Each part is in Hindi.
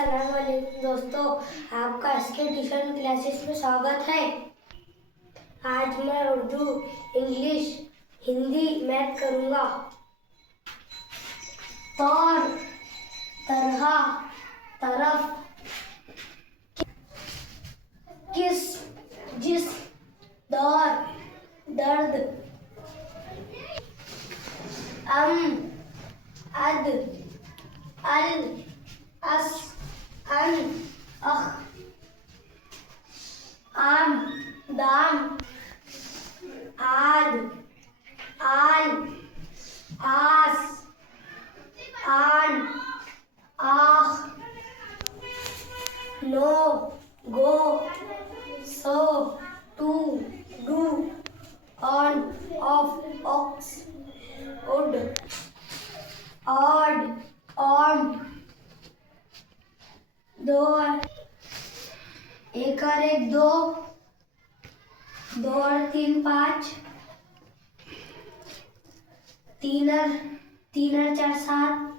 अस्सलाम वालेकुम दोस्तों, आपका इसके ट्यूशन क्लासेस में स्वागत है। आज मैं उर्दू, इंग्लिश, हिंदी, मैथ करूँगा। तौर, तरह, तरफ, किस, जिस, दौर, दर्द, अद, अल, अस, अन, अख, आम, दाम, आद, आल, आस, आन, आख, no, go, so, to, do, on, off, ox, उड, ऑड, ऑन, दो, एक और एक दो, दो और तीन पाँच, तीन और चार सात,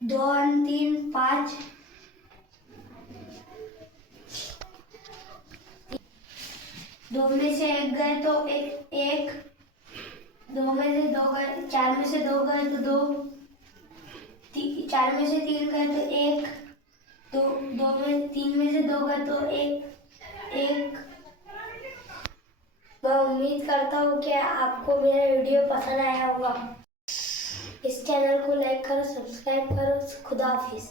दो और तीन पाँच, दो में से एक गए तो एक, दो में से दो गए, चार में से दो गए तो दो, चार में से तीन गए तो एक, तीन में से दो गए तो एक। मैं उम्मीद करता हूँ कि आपको मेरा वीडियो पसंद आया होगा। इस चैनल को लाइक करो, सब्सक्राइब करो। खुदा हाफिज।